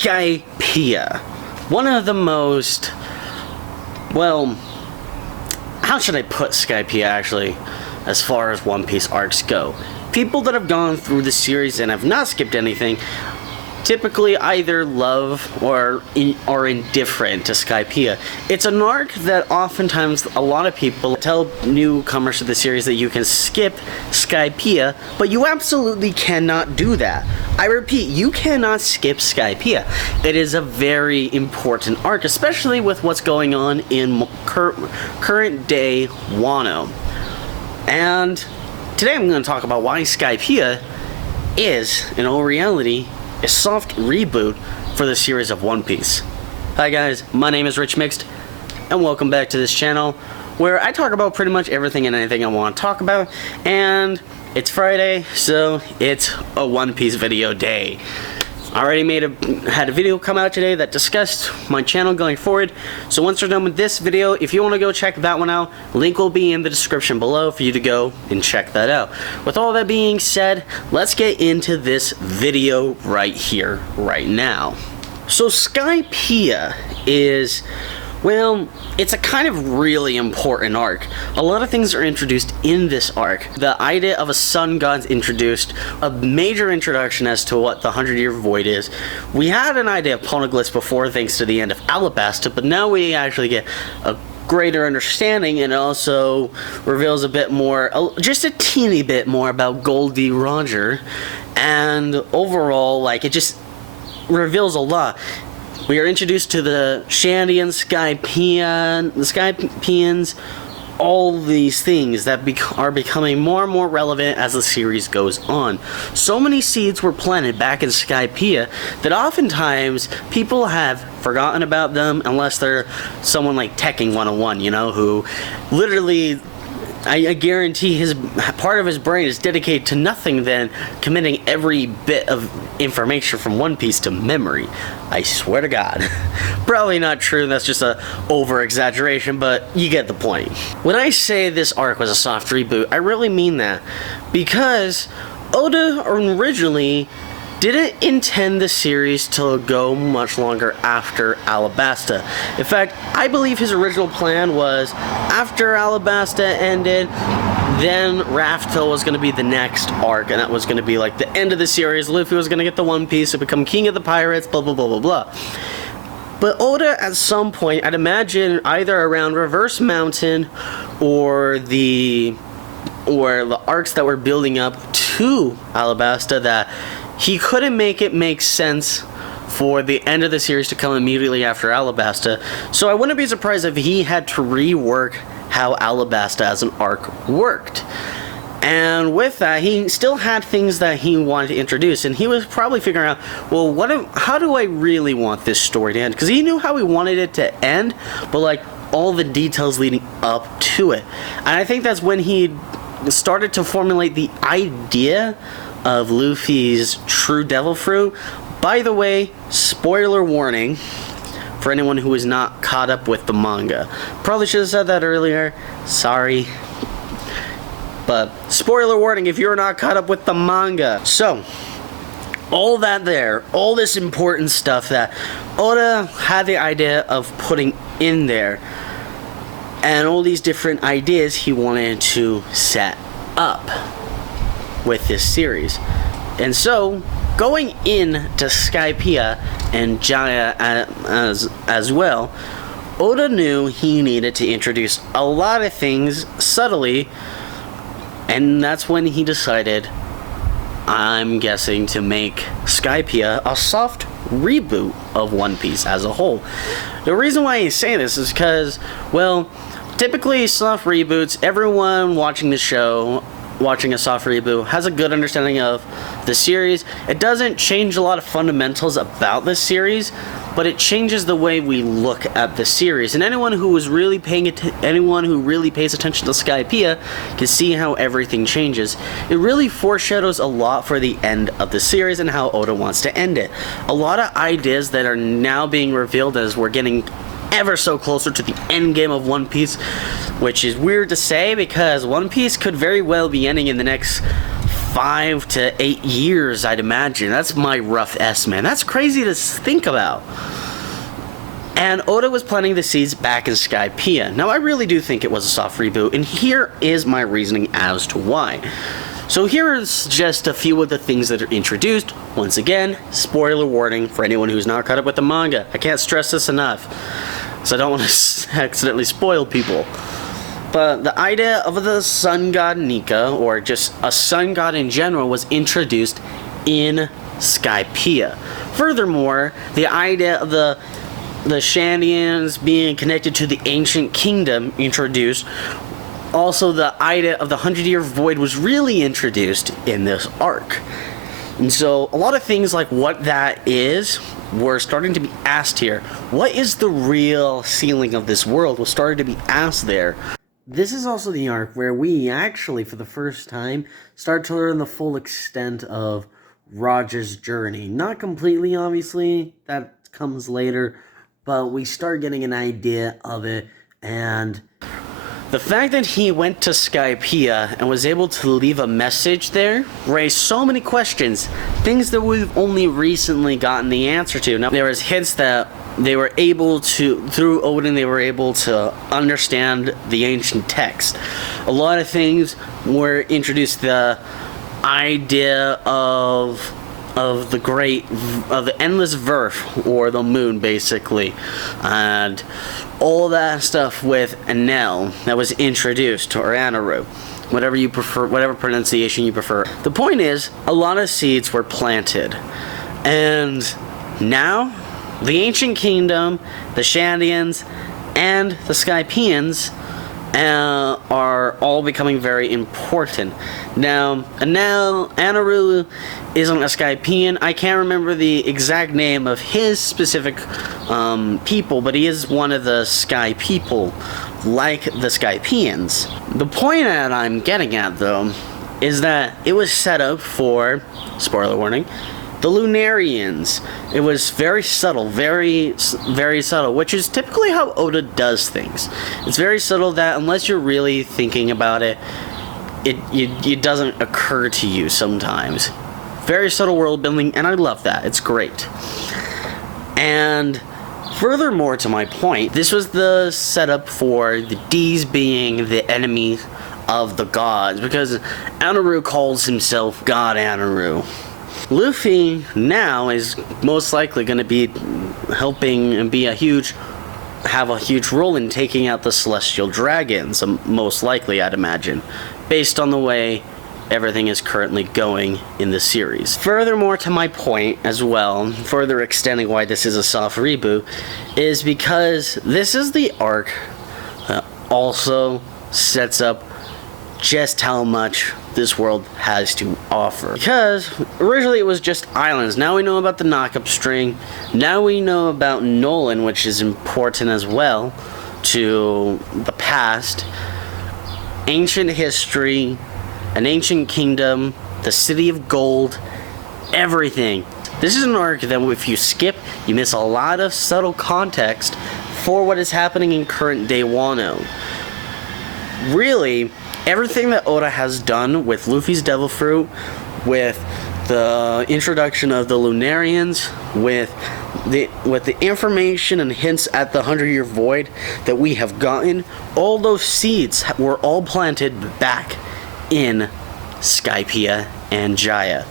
Skypiea. One of the most, well, how should I put Skypiea actually, as far as One Piece arcs go? People that have gone through the series and have not skipped anything typically either love or are indifferent to Skypiea. It's an arc that oftentimes a lot of people tell newcomers to the series that you can skip Skypiea, but you absolutely cannot do that. I repeat, you cannot skip Skypiea. It is a very important arc, especially with what's going on in current day Wano. And today I'm going to talk about why Skypiea is, in all reality, a soft reboot for the series of One Piece. Hi guys, my name is Rich Mixed, and welcome back to this channel where I talk about pretty much everything and anything I want to talk about, and it's Friday, so it's a One Piece video day. I already had a video come out today that discussed my channel going forward, so once we're done with this video, if you want to go check that one out, link will be in the description below for you to go and check that out. With all that being said, let's get into this video right here, right now. So Skypiea is, well, it's a kind of really important arc. A lot of things are introduced in this arc. The idea of a sun god's introduced, a major introduction as to what the 100-year void is. We had an idea of poneglyphs before thanks to the end of Alabasta, but now we actually get a greater understanding, and it also reveals a bit more, just a teeny bit more about Goldie Roger, and overall, like, it just reveals a lot. We are introduced to the Shandian, the Skypeans, all these things that are becoming more and more relevant as the series goes on. So many seeds were planted back in Skypiea that oftentimes people have forgotten about them unless they're someone like Tekking 101, you know, who literally, I guarantee his part of his brain is dedicated to nothing than committing every bit of information from One Piece to memory. I swear to God. Probably not true, that's just a over-exaggeration, but you get the point. When I say this arc was a soft reboot, I really mean that, because Oda originally didn't intend the series to go much longer after Alabasta. In fact, I believe his original plan was after Alabasta ended, then Raftel was going to be the next arc, and that was going to be like the end of the series. Luffy was going to get the One Piece to become king of the pirates, blah blah blah blah blah. But Oda, at some point, I'd imagine either around Reverse Mountain or the arcs that were building up to Alabasta, that he couldn't make it make sense for the end of the series to come immediately after Alabasta. So I wouldn't be surprised if he had to rework how Alabasta as an arc worked. And with that, he still had things that he wanted to introduce, and he was probably figuring out, well, how do I really want this story to end? Because he knew how he wanted it to end, but like all the details leading up to it. And I think that's when he started to formulate the idea of Luffy's true devil fruit. By the way, spoiler warning for anyone who is not caught up with the manga. Probably should have said that earlier. Sorry. But spoiler warning if you're not caught up with the manga. So, all that there, all this important stuff that Oda had the idea of putting in there, and all these different ideas he wanted to set up with this series. And so, going into Skypiea and Jaya as well, Oda knew he needed to introduce a lot of things subtly, and that's when he decided, I'm guessing, to make Skypiea a soft reboot of One Piece as a whole. The reason why he's saying this is because, well, typically soft reboots, everyone watching the show, watching a soft reboot, has a good understanding of the series. It doesn't change a lot of fundamentals about the series, but it changes the way we look at the series. And anyone who is really anyone who really pays attention to Skypiea can see how everything changes. It really foreshadows a lot for the end of the series and how Oda wants to end it. A lot of ideas that are now being revealed as we're getting ever so closer to the end game of One Piece, which is weird to say because One Piece could very well be ending in the next 5 to 8 years, I'd imagine. That's my rough estimate. That's crazy to think about. And Oda was planting the seeds back in Skypiea. Now, I really do think it was a soft reboot, and here is my reasoning as to why. So here is just a few of the things that are introduced. Once again, spoiler warning for anyone who's not caught up with the manga. I can't stress this enough, so I don't want to accidentally spoil people. But the idea of the sun god Nika, or just a sun god in general, was introduced in Skypiea. Furthermore, the idea of the Shandians being connected to the ancient kingdom introduced. Also, the idea of the 100-year void was really introduced in this arc. And so, a lot of things like what that is were starting to be asked here. What is the real ceiling of this world was starting to be asked there. This is also the arc where we actually, for the first time, start to learn the full extent of Roger's journey. Not completely, obviously, that comes later, but we start getting an idea of it, and the fact that he went to Skypiea and was able to leave a message there raised so many questions, things that we've only recently gotten the answer to. Now, there was hints that they were able to, through Odin, they were able to understand the ancient text. A lot of things were introduced, the idea of the endless verse, or the moon, basically, and all that stuff with Enel that was introduced, or Anaru, whatever you prefer, whatever pronunciation you prefer. The point is, a lot of seeds were planted, and now the ancient kingdom, the Shandians, and the Skypieans are all becoming very important. Now, Anaru isn't a Skypiean. I can't remember the exact name of his specific people, but he is one of the Sky people, like the Skypieans. The point that I'm getting at, though, is that it was set up for, spoiler warning, the Lunarians. It was very subtle, very subtle, which is typically how Oda does things. It's very subtle that unless you're really thinking about it, it doesn't occur to you sometimes. Very subtle world building, and I love that. It's great. And furthermore, to my point, this was the setup for the D's being the enemy of the gods, because Anaru calls himself God Anaru. Luffy now is most likely going to be helping and have a huge role in taking out the Celestial Dragons, most likely, I'd imagine, based on the way everything is currently going in the series. Furthermore, to my point as well, further extending why this is a soft reboot, is because this is the arc that also sets up just how much this world has to offer. Because originally it was just islands. Now we know about the knockup string. Now we know about Nolan, which is important as well to the past, ancient history, an ancient kingdom, the city of gold, everything. This is an arc that if you skip, you miss a lot of subtle context for what is happening in current day Wano. Really, everything that Oda has done with Luffy's Devil Fruit, with the introduction of the Lunarians, with the information and hints at the 100-year void that we have gotten, all those seeds were all planted back in Skypiea and Jaya.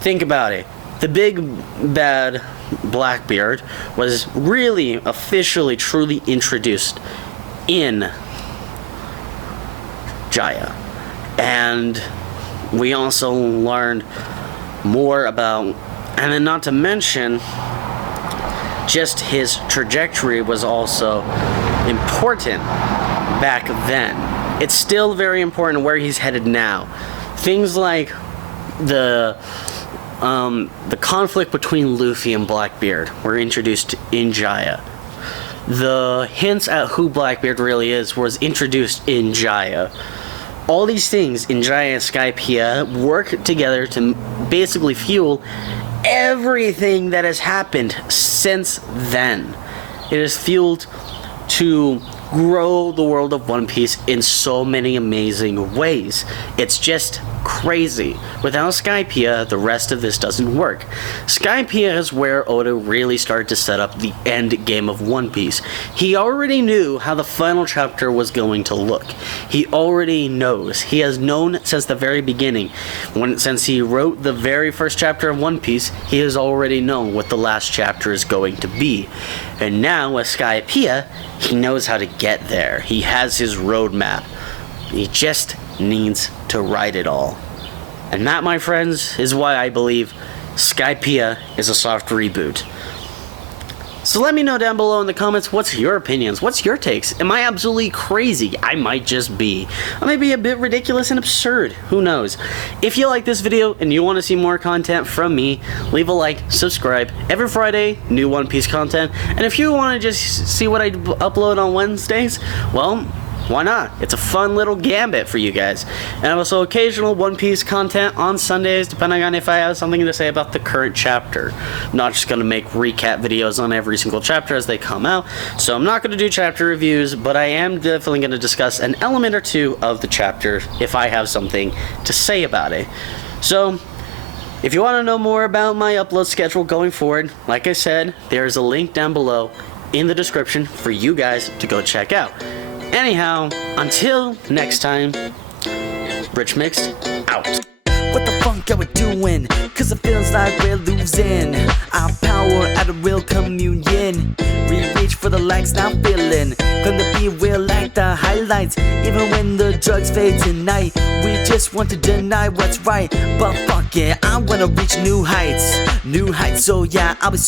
Think about it. The big bad Blackbeard was really officially truly introduced in Jaya, and we also learned more about, and then not to mention, just his trajectory was also important back then. It's still very important where he's headed now. Things like the conflict between Luffy and Blackbeard were introduced in Jaya. The hints at who Blackbeard really is was introduced in Jaya. All these things in Jaya and Skypiea work together to basically fuel everything that has happened since then. It is fueled to grow the world of One Piece in so many amazing ways. It's just crazy. Without Skypiea, the rest of this doesn't work. Skypiea is where Oda really started to set up the end game of One Piece. He already knew how the final chapter was going to look. He already knows. He has known since the very beginning. Since he wrote the very first chapter of One Piece, he has already known what the last chapter is going to be. And now with Skypiea, he knows how to get there. He has his roadmap. He just needs to write it all. And that, my friends, is why I believe Skypiea is a soft reboot. So let me know down below in the comments, what's your opinions? What's your takes? Am I absolutely crazy? I might just be. I may be a bit ridiculous and absurd. Who knows? If you like this video and you want to see more content from me, leave a like, subscribe. Every Friday, new One Piece content. And if you want to just see what I upload on Wednesdays, well, why not? It's a fun little gambit for you guys. And also occasional One Piece content on Sundays, depending on if I have something to say about the current chapter. I'm not just going to make recap videos on every single chapter as they come out. So I'm not going to do chapter reviews, but I am definitely going to discuss an element or two of the chapter if I have something to say about it. So if you want to know more about my upload schedule going forward, like I said, there's a link down below in the description for you guys to go check out. Anyhow, until next time, Rich Mixed out. What the fuck are we doing? Cause it feels like we're losing our power at a real communion. We reach for the likes, now feeling gonna be real like the highlights. Even when the drugs fade tonight, we just want to deny what's right. But fuck it, I wanna reach new heights. So yeah, I'll be so